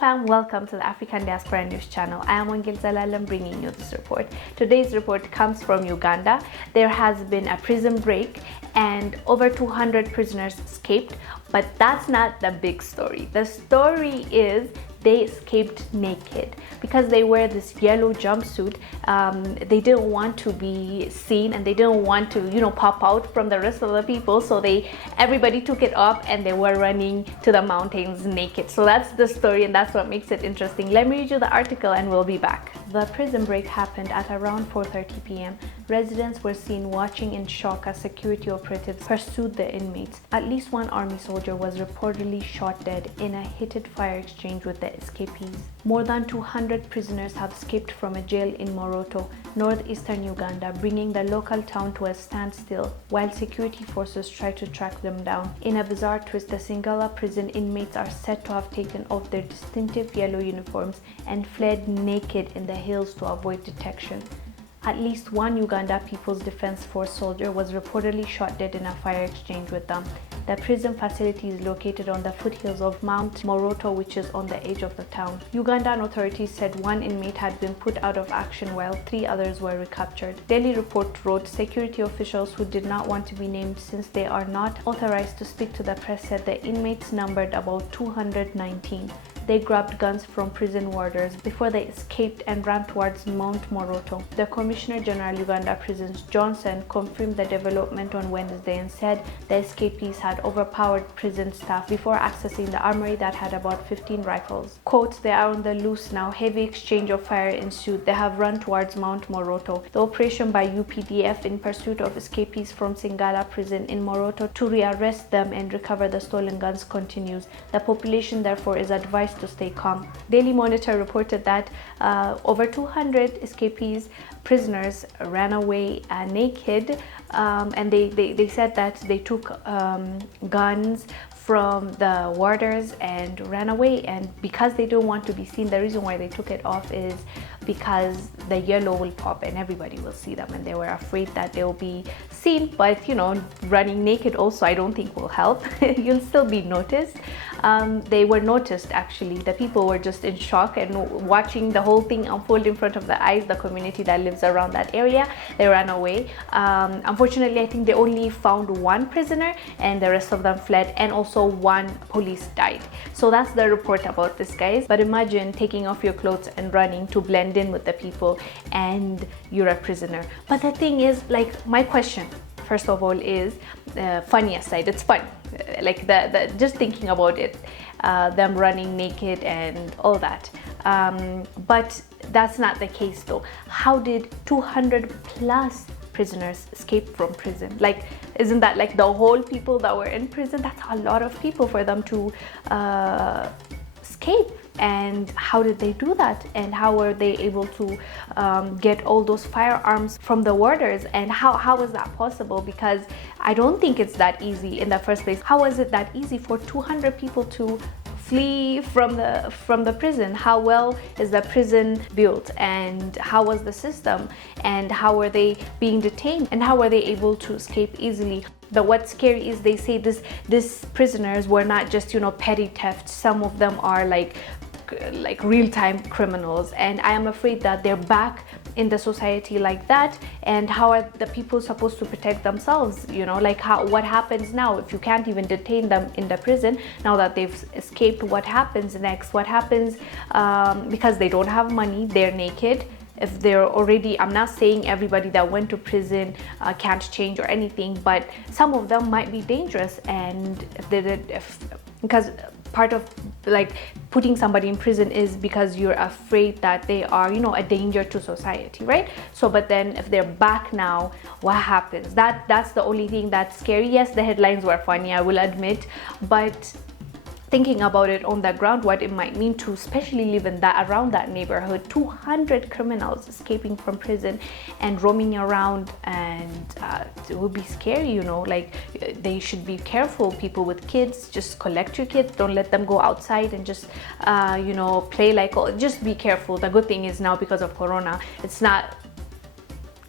fam, welcome to the African Diaspora News channel. I am Wongel Zelalem bringing you this report. Today's report comes from Uganda. There has been a prison break and over 200 prisoners escaped, but that's not the big story. The story is they escaped naked because they wear this yellow jumpsuit. They didn't want to be seen and they didn't want to, pop out from the rest of the people. So everybody took it off and they were running to the mountains naked. So that's the story and that's what makes it interesting. Let me read you the article and we'll be back. The prison break happened at around 4:30 p.m. Residents were seen watching in shock as security operatives pursued the inmates. At least one army soldier was reportedly shot dead in a heated fire exchange with the escapees. More than 200 prisoners have escaped from a jail in Moroto, northeastern Uganda, bringing the local town to a standstill while security forces try to track them down. In a bizarre twist, the Singala prison inmates are said to have taken off their distinctive yellow uniforms and fled naked in the hills to avoid detection. At least one Uganda People's Defense Force soldier was reportedly shot dead in a fire exchange with them. The prison facility is located on the foothills of Mount Moroto, which is on the edge of the town. Ugandan authorities said one inmate had been put out of action while 3 others were recaptured. Daily Report wrote security officials who did not want to be named since they are not authorized to speak to the press said the inmates numbered about 219. They grabbed guns from prison warders before they escaped and ran towards Mount Moroto. The Commissioner General Uganda Prisons Johnson confirmed the development on Wednesday and said the escapees had overpowered prison staff before accessing the armory that had about 15 rifles. Quote, "They are on the loose now. Heavy exchange of fire ensued. They have run towards Mount Moroto." The operation by UPDF in pursuit of escapees from Singala prison in Moroto to rearrest them and recover the stolen guns continues. The population therefore is advised to stay calm. Daily Monitor reported that over 200 escapees, prisoners ran away naked, and they said that they took guns from the warders and ran away, and because they don't want to be seen, the reason why they took it off is because the yellow will pop and everybody will see them, and they were afraid that they'll be seen. But running naked also I don't think will help. You'll still be noticed. They were noticed actually. The people were just in shock and watching the whole thing unfold in front of their eyes. The community that lives around that area, they ran away. Unfortunately, I think they only found one prisoner and the rest of them fled, and also one police died. So that's the report about this, guys. But imagine taking off your clothes and running to blend in with the people and you're a prisoner. But the thing is, like, my question first of all is, funny aside, it's fun, like the just thinking about it, them running naked and all that, but that's not the case though. How did 200 plus prisoners escape from prison? Like, isn't that like the whole people that were in prison? That's a lot of people for them to escape. And how did they do that? And how were they able to get all those firearms from the warders? And how was that possible? Because I don't think it's that easy in the first place. How was it that easy for 200 people to flee from the prison? How well is the prison built, and how was the system, and how were they being detained, and how were they able to escape easily? But what's scary is they say these prisoners were not just petty thefts. Some of them are like real-time criminals, and I am afraid that they're back in the society like that. And how are the people supposed to protect themselves? Like, what happens now if you can't even detain them in the prison now that they've escaped? What happens next? What happens because they don't have money, they're naked. If they're already, I'm not saying everybody that went to prison can't change or anything, but some of them might be dangerous. And because part of like putting somebody in prison is because you're afraid that they are a danger to society, right? So but then if they're back now, what happens? That's the only thing that's scary. Yes, the headlines were funny, I will admit, but thinking about it on the ground, what it might mean to especially live in around that neighborhood, 200 criminals escaping from prison and roaming around, and it would be scary, like they should be careful. People with kids, just collect your kids, don't let them go outside and just play like, just be careful. The good thing is now, because of Corona, it's not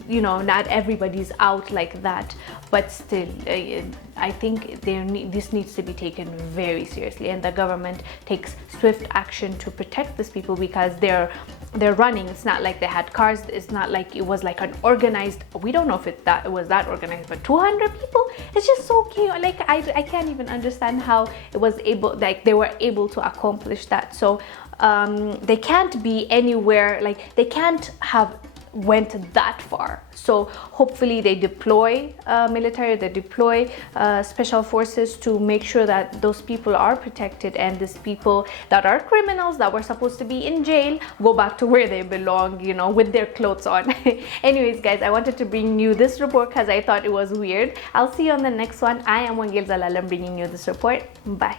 not everybody's out like that, but still, I think this needs to be taken very seriously, and the government takes swift action to protect these people, because they're running. It's not like they had cars. It's not like it was like an organized, we don't know if it was that organized, but 200 people, it's just so chaotic. Like I can't even understand how it was able, like they were able to accomplish that. So they can't be anywhere, like they can't have went that far. So hopefully they deploy military, they deploy special forces to make sure that those people are protected, and these people that are criminals that were supposed to be in jail go back to where they belong, with their clothes on. Anyways, guys, I wanted to bring you this report because I thought it was weird. I'll see you on the next one. I am Wongel Zelalem bringing you this report. Bye.